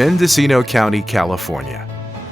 Mendocino County, California.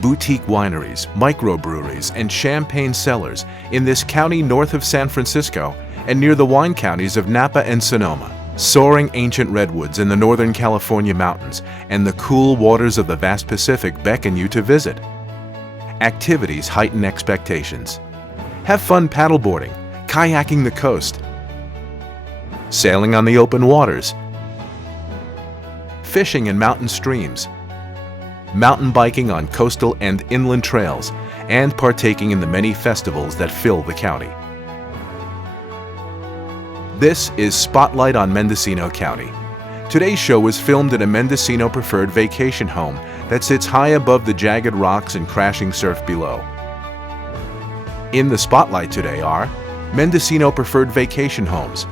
Boutique wineries, microbreweries, and champagne cellars in this county north of San Francisco and near the wine counties of Napa and Sonoma. Soaring ancient redwoods in the Northern California mountains and the cool waters of the vast Pacific beckon you to visit. Activities heighten expectations. Have fun paddleboarding, kayaking the coast, sailing on the open waters, fishing in mountain streams, mountain biking on coastal and inland trails, and partaking in the many festivals that fill the county. This is Spotlight on Mendocino County. Today's show was filmed at a Mendocino preferred vacation home that sits high above the jagged rocks and crashing surf below. In the spotlight today are Mendocino preferred vacation homes,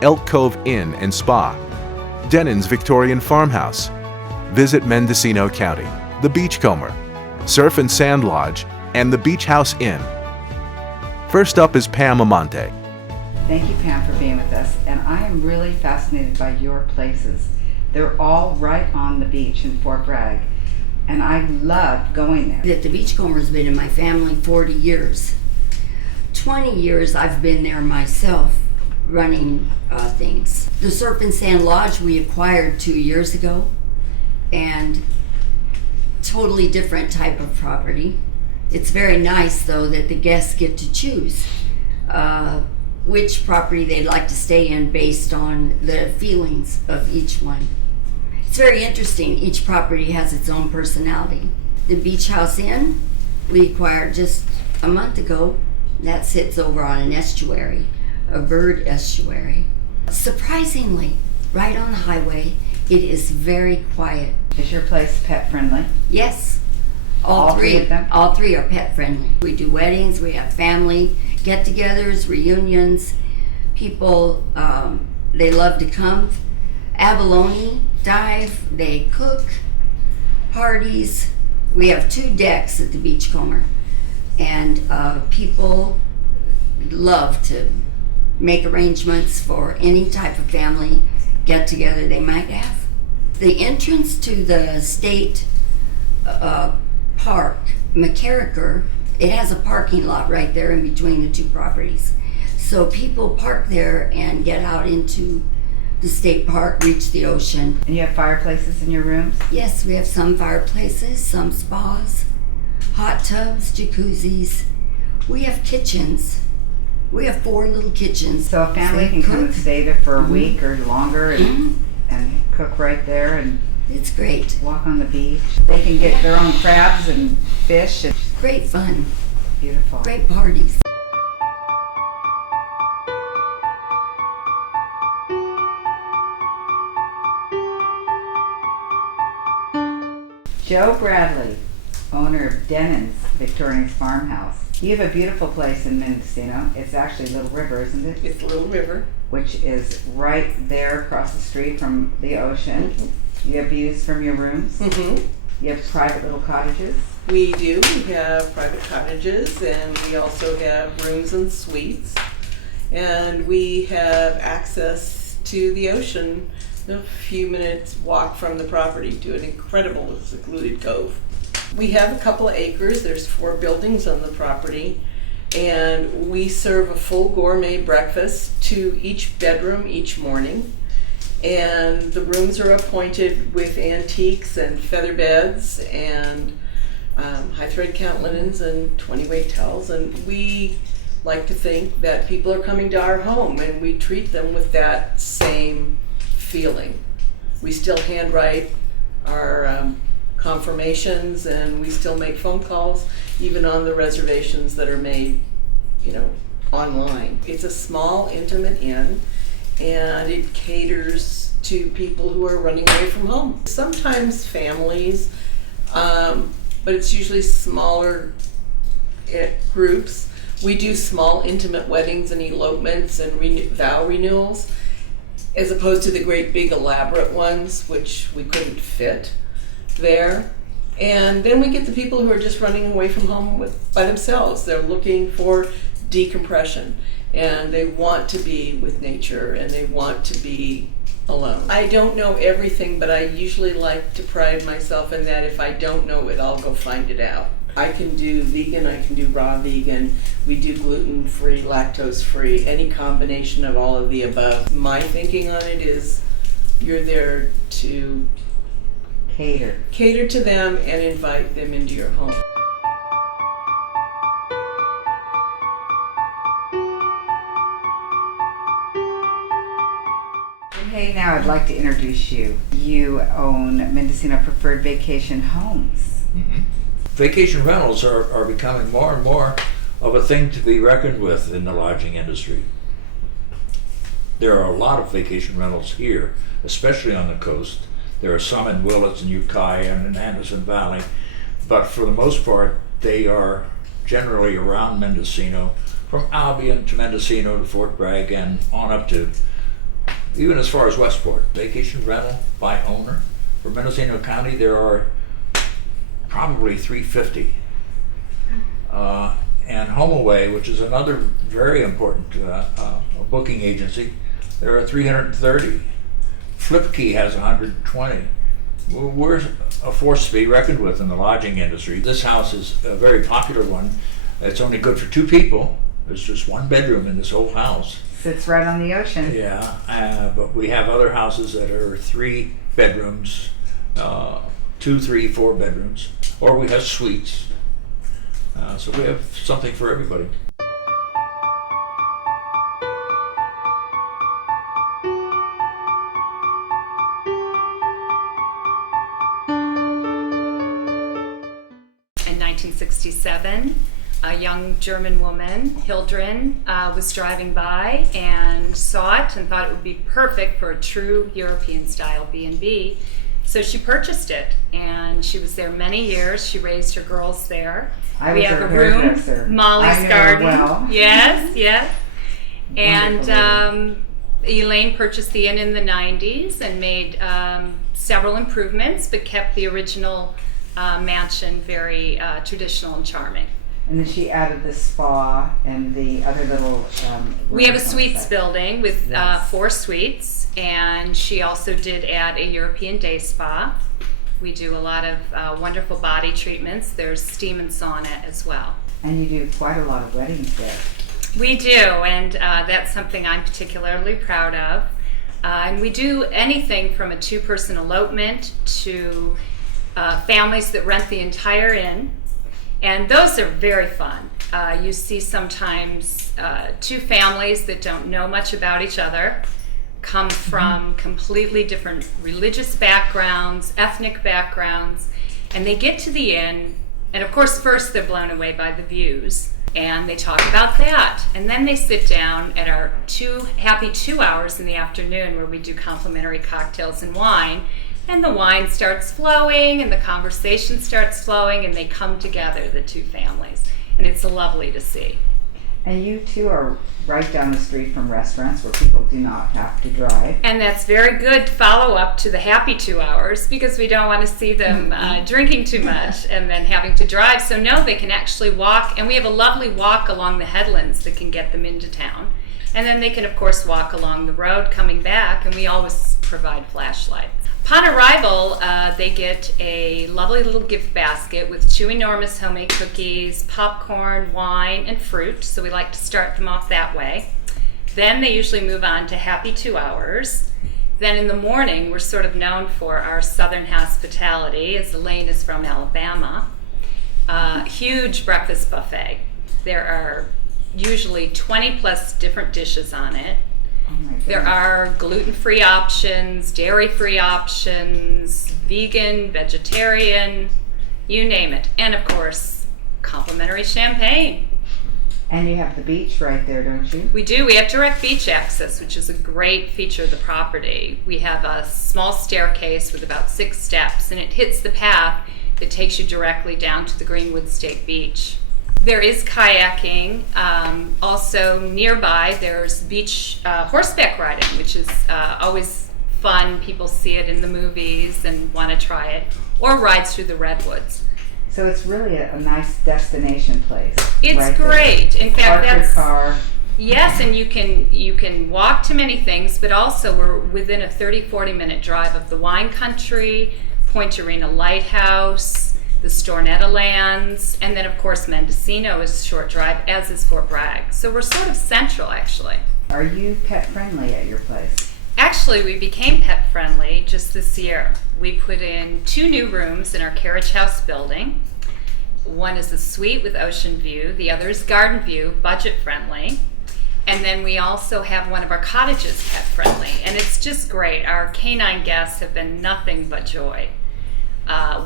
Elk Cove Inn and Spa, Dennen's Victorian Farmhouse, Visit Mendocino County, the Beachcomber, Surf and Sand Lodge, and the Beach House Inn. First up is Pam Amante. Thank you, Pam, for being with us. And I am really fascinated by your places. They're all right on the beach in Fort Bragg, and I love going there. The Beachcomber's been in my family 40 years. 20 years I've been there myself, running things. The Surf and Sand Lodge we acquired 2 years ago, and totally different type of property. It's very nice though that the guests get to choose which property they'd like to stay in based on the feelings of each one. It's very interesting. Each property has its own personality. The Beach House Inn we acquired just a month ago. That sits over on an estuary, a bird estuary. Surprisingly, right on the highway, it is very quiet. Is your place pet friendly? Yes. All three of them? All three are pet friendly. We do weddings, we have family get-togethers, reunions. People, they love to come. Abalone dive, they cook, parties. We have 2 decks at the Beachcomber, and people love to make arrangements for any type of family get-together they might have. The entrance to the state park, McCarricker, it has a parking lot right there in between the 2 properties. So people park there and get out into the state park, reach the ocean. And you have fireplaces in your rooms? Yes, we have some fireplaces, some spas, hot tubs, jacuzzis. We have kitchens. We have 4 little kitchens. So a family can come and stay there for a week or longer and cook right there and it's great. Walk on the beach. They can get their own crabs and fish. And great fun. Beautiful. Great parties. Joe Bradley, owner of Dennen's Victorian Farmhouse. You have a beautiful place in Mendocino. It's actually Little River, isn't it? It's Little River. Which is right there across the street from the ocean. You have views from your rooms. You have private little cottages. We do. We have private cottages, and we also have rooms and suites. And we have access to the ocean, a few minutes walk from the property to an incredible secluded cove. We have a couple of acres. There's 4 buildings on the property, and we serve a full gourmet breakfast to each bedroom each morning. And the rooms are appointed with antiques and feather beds and high thread count linens and 20-weight towels. And we like to think that people are coming to our home and we treat them with that same feeling. We still handwrite our confirmations, and we still make phone calls even on the reservations that are made, online. It's a small, intimate inn, and it caters to people who are running away from home. Sometimes families, but it's usually smaller groups. We do small, intimate weddings and elopements and vow renewals, as opposed to the great big elaborate ones, which we couldn't fit there. And then we get the people who are just running away from home by themselves. They're looking for decompression, and they want to be with nature, and they want to be alone. I don't know everything, but I usually like to pride myself in that if I don't know it, I'll go find it out. I can do vegan, I can do raw vegan, we do gluten-free, lactose-free, any combination of all of the above. My thinking on it is you're there to cater to them and invite them into your home. Hey, now I'd like to introduce you. You own Mendocino Preferred Vacation Homes. Mm-hmm. Vacation rentals are becoming more and more of a thing to be reckoned with in the lodging industry. There are a lot of vacation rentals here, especially on the coast. There are some in Willits and Ukiah and in Anderson Valley, but for the most part, they are generally around Mendocino, from Albion to Mendocino to Fort Bragg and on up to even as far as Westport. Vacation rental by owner. For Mendocino County, there are probably 350. And HomeAway, which is another very important booking agency, there are 330. Flipkey has 120. We're a force to be reckoned with in the lodging industry. This house is a very popular one. It's only good for 2 people. There's just 1 bedroom in this whole house. Sits right on the ocean. Yeah, but we have other houses that are 3 bedrooms, 2, 3, 4 bedrooms, or we have suites. So we have something for everybody. In 1967, a young German woman, Hildren, was driving by and saw it and thought it would be perfect for a true European-style B&B. So she purchased it, and she was there many years. She raised her girls there. We have a room, Molly's Garden. Well. Yes, yes. And Elaine purchased the inn in the 90s and made several improvements, but kept the original mansion very traditional and charming. And then she added the spa and the other little... we have a suites building with 4 suites, and she also did add a European day spa. We do a lot of wonderful body treatments. There's steam and sauna as well. And you do quite a lot of weddings there. We do, and that's something I'm particularly proud of. And we do anything from a 2-person elopement to families that rent the entire inn. And those are very fun. You see sometimes 2 families that don't know much about each other, come from completely different religious backgrounds, ethnic backgrounds, and they get to the inn, and of course first they're blown away by the views, and they talk about that, and then they sit down at our happy 2 hours in the afternoon where we do complimentary cocktails and wine, and the wine starts flowing and the conversation starts flowing, and they come together, the 2 families, and it's lovely to see. And you two are right down the street from restaurants where people do not have to drive. And that's very good follow-up to the happy 2 hours, because we don't want to see them drinking too much and then having to drive. So no, they can actually walk, and we have a lovely walk along the headlands that can get them into town. And then they can, of course, walk along the road coming back, and we always provide flashlights. Upon arrival, they get a lovely little gift basket with 2 enormous homemade cookies, popcorn, wine, and fruit. So we like to start them off that way. Then they usually move on to happy 2 hours. Then in the morning, we're sort of known for our southern hospitality, as Elaine is from Alabama. Huge breakfast buffet. There are usually 20 plus different dishes on it. There are gluten-free options, dairy-free options, vegan, vegetarian, you name it. And of course, complimentary champagne. And you have the beach right there, don't you? We do. We have direct beach access, which is a great feature of the property. We have a small staircase with about 6 steps, and it hits the path that takes you directly down to the Greenwood State Beach. There is kayaking. Also nearby, there's beach horseback riding, which is always fun. People see it in the movies and want to try it. Or rides through the redwoods. So it's really a nice destination place. It's right great. There. In fact, Park your car. Yes, and you can walk to many things, but also we're within a 30-40 minute drive of the wine country, Point Arena Lighthouse, the Stornetta Lands, and then of course Mendocino is a short drive, as is Fort Bragg. So we're sort of central, actually. Are you pet friendly at your place? Actually, we became pet friendly just this year. We put in 2 new rooms in our carriage house building. One is a suite with ocean view, the other is garden view, budget friendly. And then we also have one of our cottages pet friendly, and it's just great. Our canine guests have been nothing but joy.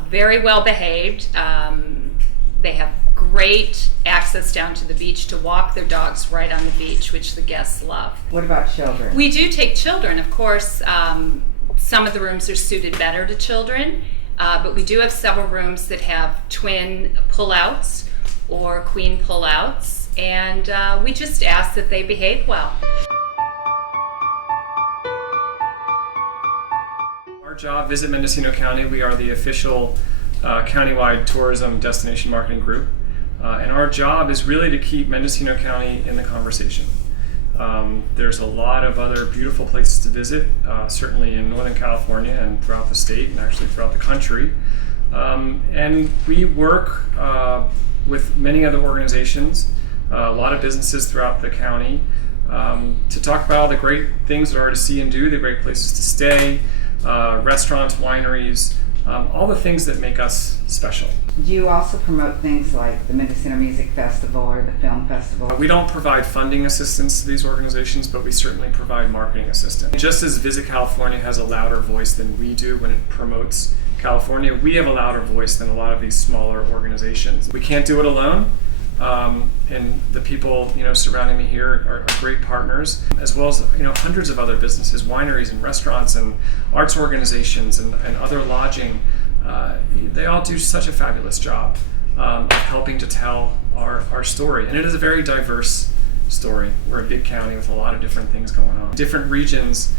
Very well behaved. They have great access down to the beach to walk their dogs right on the beach, which the guests love. What about children? We do take children, of course. Some of the rooms are suited better to children, but we do have several rooms that have twin pullouts or queen pullouts. And we just ask that they behave well. Our job, Visit Mendocino County, we are the official countywide tourism destination marketing group. And our job is really to keep Mendocino County in the conversation. There's a lot of other beautiful places to visit, certainly in Northern California and throughout the state and actually throughout the country. And we work with many other organizations, a lot of businesses throughout the county, to talk about all the great things there are to see and do, the great places to stay, restaurants, wineries, all the things that make us special. Do you also promote things like the Mendocino Music Festival or the Film Festival? We don't provide funding assistance to these organizations, but we certainly provide marketing assistance. Just as Visit California has a louder voice than we do when it promotes California, we have a louder voice than a lot of these smaller organizations. We can't do it alone. And the people surrounding me here are great partners, as well as hundreds of other businesses, wineries and restaurants and arts organizations and other lodging. They all do such a fabulous job of helping to tell our story, and it is a very diverse story. We're a big county with a lot of different things going on. Different regions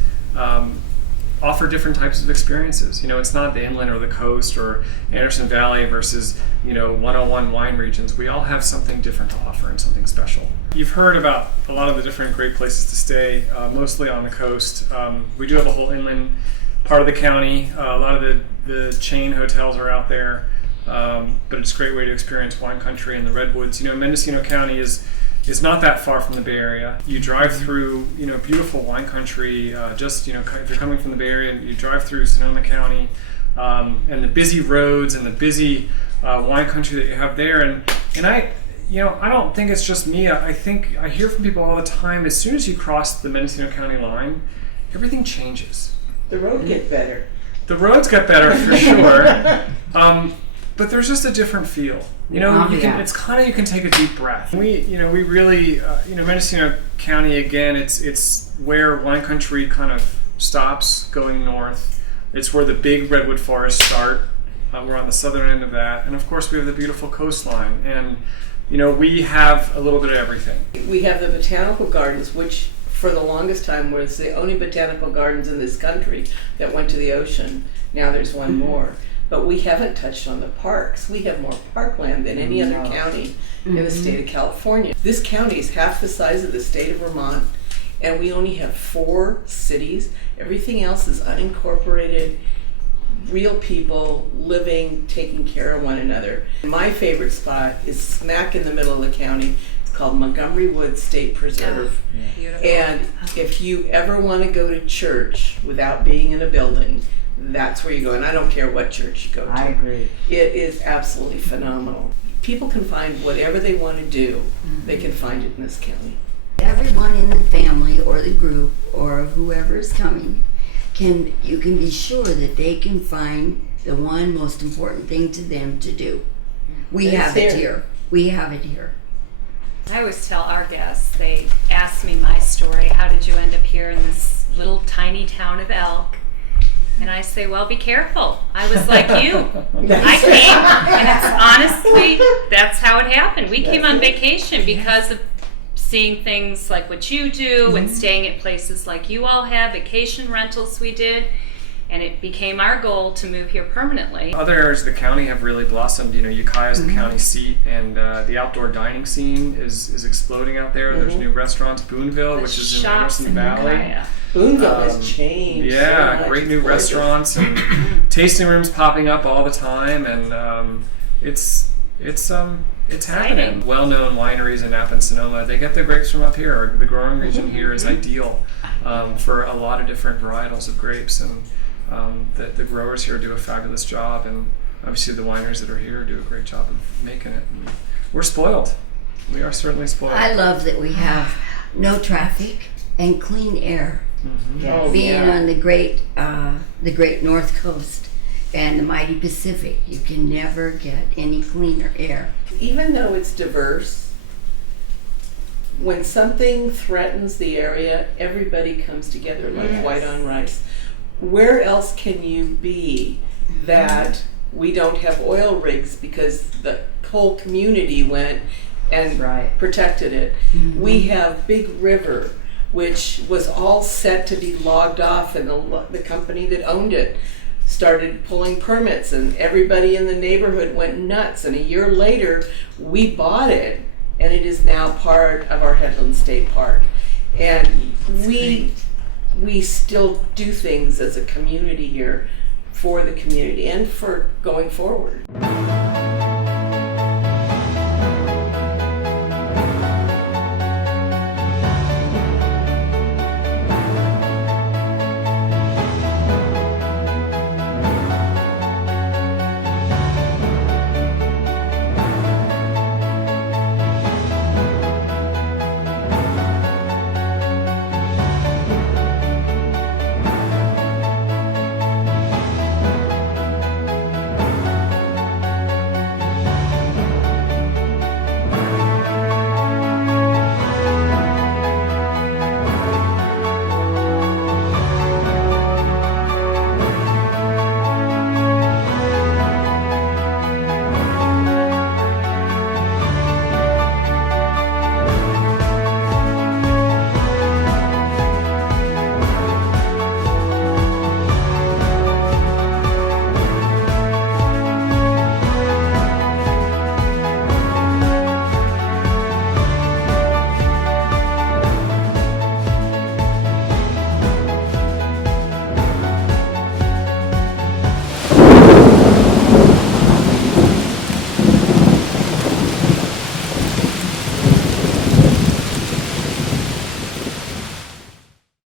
offer different types of experiences. It's not the inland or the coast or Anderson Valley versus 101 wine regions. We all have something different to offer and something special. You've heard about a lot of the different great places to stay, mostly on the coast. We do have a whole inland part of the county. A lot of the chain hotels are out there, but it's a great way to experience wine country and the redwoods. Mendocino County is not that far from the Bay Area. You drive through, beautiful wine country. If you're coming from the Bay Area, you drive through Sonoma County, and the busy roads and the busy wine country that you have there. And I don't think it's just me. I think I hear from people all the time. As soon as you cross the Mendocino County line, everything changes. The road get better. The roads get better for sure. But there's just a different feel. It's kind of, you can take a deep breath. We really, Mendocino County, again, it's where wine country kind of stops going north. It's where the big redwood forests start. We're on the southern end of that. And of course we have the beautiful coastline. And, we have a little bit of everything. We have the botanical gardens, which for the longest time was the only botanical gardens in this country that went to the ocean. Now there's one more. But we haven't touched on the parks. We have more parkland than any other county in the state of California. This county is half the size of the state of Vermont, and we only have 4 cities. Everything else is unincorporated, real people living, taking care of one another. My favorite spot is smack in the middle of the county. It's called Montgomery Woods State Preserve. Beautiful. And if you ever want to go to church without being in a building, that's where you go, and I don't care what church you go to. I agree. It is absolutely phenomenal. People can find whatever they want to do. They can find it in this county. Everyone in the family or the group or whoever is coming, you can be sure that they can find the one most important thing to them to do. We have it here. We have it here. I always tell our guests, they ask me my story. How did you end up here in this little tiny town of Elk? And I say, well, be careful. I was like you. I came, and it's honestly, that's how it happened. We came on vacation because of seeing things like what you do and staying at places like you all have, vacation rentals we did. And it became our goal to move here permanently. Other areas of the county have really blossomed. You know, Ukiah is the county seat, and the outdoor dining scene is exploding out there. There's new restaurants. Boonville, The which is in shops Anderson Valley. Ukiah. Boonville has changed. Yeah, so much. great new It's gorgeous. restaurants and tasting rooms popping up all the time, and it's happening. Well-known wineries in Napa and Sonoma, they get their grapes from up here. The growing region here is ideal for a lot of different varietals of grapes, and the growers here do a fabulous job, and obviously the wineries that are here do a great job of making it. And we're spoiled. We are certainly spoiled. I love that we have no traffic and clean air. Yes. Being on the great North Coast and the mighty Pacific, you can never get any cleaner air. Even though it's diverse, when something threatens the area, everybody comes together like white on rice. Where else can you be that we don't have oil rigs because the whole community went and Right. protected it? We have Big River, which was all set to be logged off, and the company that owned it started pulling permits, and everybody in the neighborhood went nuts. And a year later, we bought it, and it is now part of our Headland State Park. And we still do things as a community here for the community and for going forward.